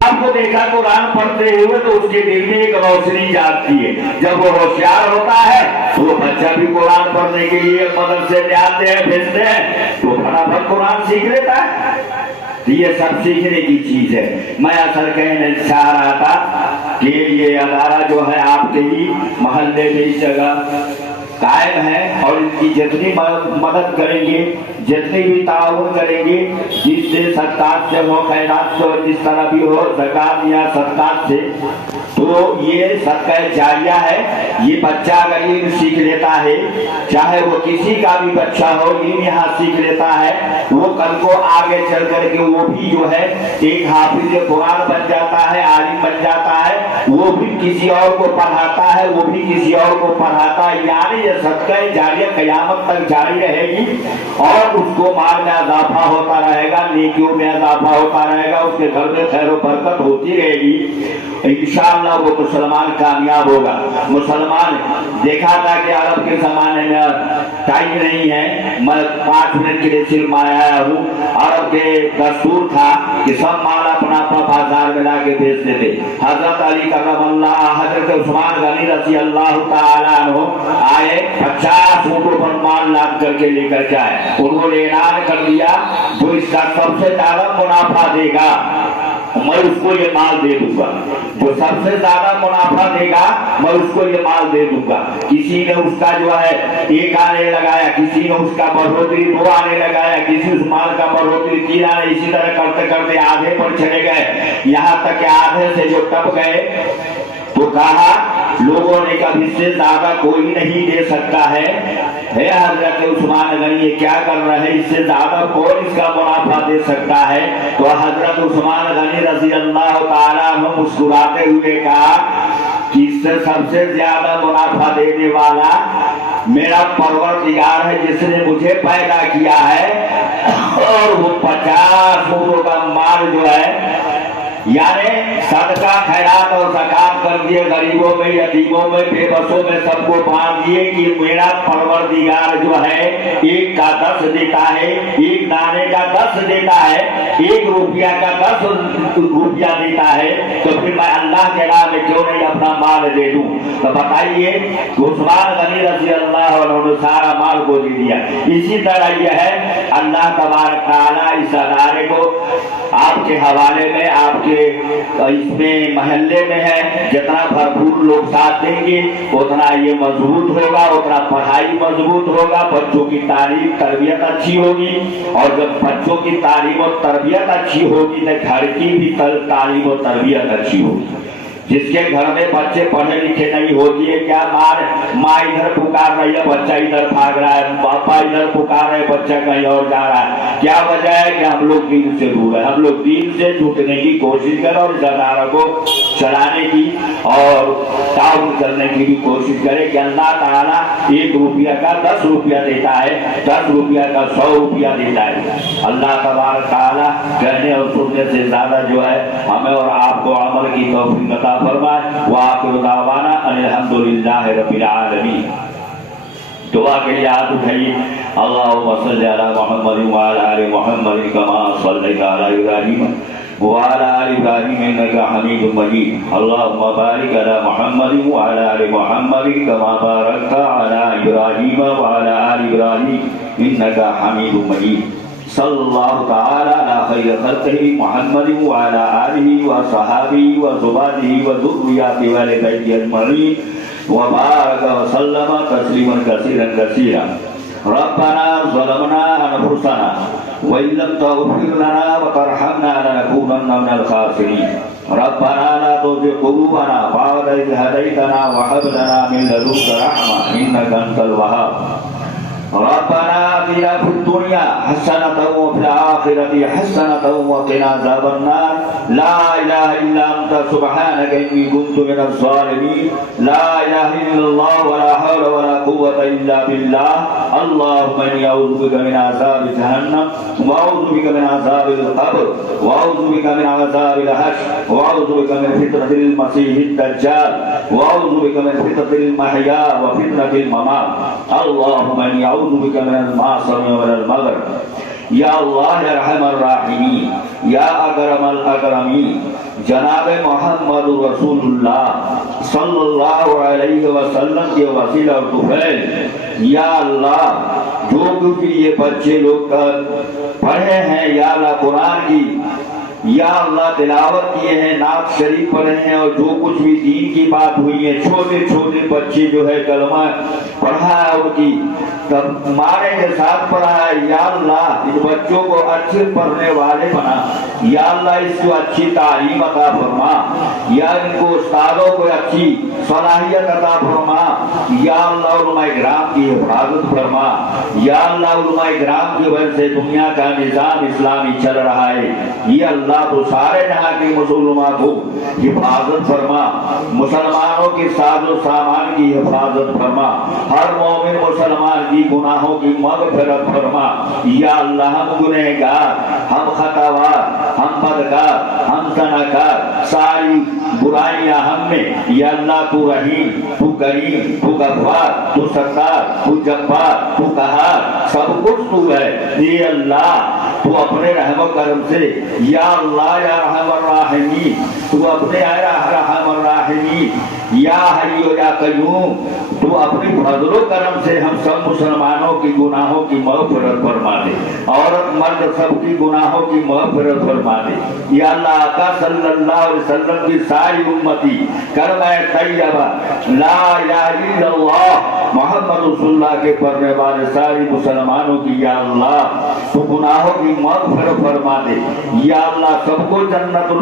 آپ کو دیکھا قرآن پڑھتے ہوئے تو اس کے دل میں ایک روشنی جاگتی ہے. جب وہ ہوشیار ہوتا ہے تو وہ بچہ بھی قرآن پڑھنے کے لیے مدرسے میں آتے ہیں بھیجتے ہیں تو فٹافٹ قرآن سیکھ لیتا ہے. یہ سب سیکھنے کی چیز ہے. میں اصل کہنا چاہ رہا تھا کہ یہ ادارہ جو ہے آپ کے ہی محلے میں اس جگہ قائم ہے اور ان کی جتنی مدد کریں گے, جتنی بھی تعاون کریں گے, جس سے صدقات سے ہو, خیرات سے ہو, جس طرح بھی ہو, زکات یا صدقات سے, تو یہ صدقہ جاریہ ہے. یہ بچہ اگر علم سیکھ لیتا ہے, چاہے وہ کسی کا بھی بچہ ہو, علم یہاں سیکھ لیتا ہے, وہ کل کو آگے چل کر کے وہ بھی جو ہے ایک حافظ قرآن بن جاتا ہے, عالم بن جاتا ہے, وہ بھی کسی اور کو پڑھاتا ہے, وہ بھی کسی اور کو پڑھاتا ہے. یعنی یہ صدقہ جاریہ قیامت تک جاری رہے گی اور اس کو مال میں اضافہ ہوتا رہے گا, نیکیوں میں اضافہ ہوتا رہے گا, اس کے گھر میں خیر و برکت ہوتی رہے گی. انشاءاللہ وہ مسلمان کامیاب ہوگا. مسلمان دیکھا تھا کہ عرب کے زمانے میں ٹائم نہیں ہے, میں 5 منٹ کے لیے صرف آیا ہوں. عرب کے دستور تھا کہ سب مال اپنا اپنا بازار میں لا کے بیچتے تھے. حضرت علی کرم اللہ, حضرت عثمان غنی رضی اللہ تعالیٰ عنہ آئے, 50 اونٹوں پر مال لاد کر کے لے کر جائے. انہوں نے اعلان کر دیا جو اس کا سب سے زیادہ منافع دے گا میں اس کو یہ مال دے دوں گا, جو سب سے زیادہ منافع دے گا میں اس کو یہ مال دے دوں گا. کسی نے اس کا جو ہے 1 آنے لگایا, کسی نے اس کا بڑھوتری 2 آنے لگایا, کسی اس مال کا بڑھوتری 3 آنے, اسی طرح کرتے کرتے آدھے پر چلے گئے, یہاں تک کہ آدھے سے جو ٹپ گئے تو کہا لوگوں نے کبھی اس سے زیادہ کوئی نہیں دے سکتا ہے. حضرت عثمان غنی یہ کیا کر رہے ہیں, اس سے زیادہ کون اس کا منافع دے سکتا ہے؟ تو حضرت عثمان غنی رضی اللہ تعالیٰ عنہ مسکراتے ہوئے کہا کہ اس سے سب سے زیادہ منافع دینے والا میرا پروردگار ہے جس نے مجھے پیدا کیا ہے, اور وہ 50 اونٹوں کا مال جو ہے یعنی صدقہ خیرات اور زکات کر دیے, غریبوں میں, یتیموں میں, بے بسوں میں سب کو بانٹ دیے کہ میرا پروردگار جو ہے 1 کا 10 دیتا ہے, 1 دانے کا 10 دیتا ہے, 1 روپیہ کا 10 روپیہ دیتا ہے, تو پھر میں اللہ کے راہ میں کیوں نہیں اپنا مال دے دوں؟ تو بتائیے عثمان غنی رضی اللہ عنہ نے سارا مال کو دے دیا. اسی طرح یہ ہے اللہ تبارک تعالیٰ اس ادارے کو آپ کے حوالے میں, آپ کے اس میں محلے میں ہے, جتنا بھرپور لوگ ساتھ دیں گے اتنا یہ مضبوط ہوگا, اتنا پڑھائی مضبوط ہوگا, بچوں کی تعلیم تربیت اچھی ہوگی, اور جب بچوں کی تعلیم و تربیت اچھی ہوگی تو گھر کی بھی تعلیم و تربیت اچھی ہوگی. جس کے گھر میں بچے پڑھے لکھے نہیں ہوتی ہے, کیا ماں ادھر پکار رہی ہے, بچہ ادھر بھاگ رہا ہے, پاپا ادھر پکار رہے, بچہ کہیں اور جا رہا ہے. کیا وجہ ہے کہ ہم لوگ دین سے دور ہیں. ہم لوگ دین سے جھکنے کی کوشش کریں اور ادارہ کو چلانے کی اور تعاون کرنے کی بھی کوشش کریں کہ اللہ تعالیٰ 1 روپیہ کا 10 روپیہ دیتا ہے, 10 روپیہ کا 100 روپیہ دیتا ہے. اللہ تبارک تعالیٰ کہنے اور سننے سے زیادہ جو ہے ہمیں اور آپ کو عمل کی توفیق عطا فرمائے. وآخر دعوانا ان الحمدللہ رب العالمین. دعا کے لیے ہاتھ اٹھائیے. اللہم صلی علی محمد وعلی آل محمد کما صلیت علی ابراہیم وعلی آل ابراہیم انک حمید مجید. اللہم بارک علی محمد وعلی آل محمد کما بارکت علی ابراہیم وعلی آل ابراہیم انک حمید مجید. صلی اللہ تعالی علی خیر خلقہ محمد وعلی آلہ وصحابہ وزبادہ وذریاتہ والبیت اجمعین وبارک وسلم تسلیما کثیرا کثیرا. ربنا ظلمنا انفسنا وان لم تغفر لنا وترحمنا لنكونن من الخاسرین. ربنا لا تزغ قلوبنا بعد إذ هديتنا وهب لنا من لدنك رحمة إنك أنت الوهاب. ربنا آتنا في الدنيا حسنة وفي الآخرة حسنة وقنا عذاب النار. لا إله إلا أنت سبحانك إني كنت من الظالمين. لا إله إلا الله ولا حول ولا قوة إلا بالله. اللهم إني أعوذ بك من عذاب جهنم وأعوذ بك من عذاب القبر وأعوذ بك من عذاب الحشر وأعوذ بك من فتنة المسيح الدجال وأعوذ بك من فتنة المحيا وفتنة الممات. اللهم إني أعوذ بك من المعصم ومن المغرب. یا اللہ ارحم الراحمین, یا اکرم الاکرمین, جناب محمد رسول اللہ صلی اللہ علیہ وسلم کے وسیلہ اور طفیل، یا اللہ جو کچھ بھی یہ بچے لوگ پڑھے ہیں یا اللہ قرآن کی، یا اللہ تلاوت کیے ہیں، نعت شریف پڑھے ہیں، اور جو کچھ بھی دین کی بات ہوئی ہے، چھوٹے چھوٹے بچے جو ہے کلمہ پڑھا ہے ان کی تب مارے کے ساتھ پڑھا ہے، یا اللہ اس بچوں کو اچھے پڑھنے والے بنا، یا اللہ اس کو اچھی تعلیم عطا فرما، یا ان کو استادوں کو اچھی صلاحیت عطا فرما، یا اللہ علماء کرام کی حفاظت فرما، یا اللہ علماء کرام کی وجہ سے دنیا کا نظام اسلامی چل رہا ہے، یہ اللہ تو سارے جہاں کے مسلمانوں کو حفاظت فرما، مسلمانوں کی ساز و سامان کی حفاظت فرما، ہر مومن مسلمان کی گناہوں کی مغفرت فرما، یا اللہ ہم گنہگار، ہم خطاوار، ہم بدکار، ہم زناکار، ساری برائیاں ہم میں، یا اللہ تو رحیم، تو کریم، تو غفار، تو ستار، تو جبار، تو قہار، سب کچھ تو ہے، اے اللہ تو اپنے رحم و کرم سے، یا اللہ یا رحم الراحمین، تو اپنے رحم الراحمین، یا حی یا قیوم، تو اپنی فضل و کرم سے ہم سب مسلمانوں کی گناہوں کی مغفرت فرما دے، عورت مرد سب کی گناہوں کی مغفرت فرما دے، یا اللہ آقا صلی اللہ علیہ وسلم کی ساری امتی کلمہ طیبہ لا الہ الا اللہ محمد رسول اللہ کے پڑھنے والے ساری مسلمانوں کی یا اللہ تو گناہوں کی مغفرت فرما دے، یا اللہ سب کو جنت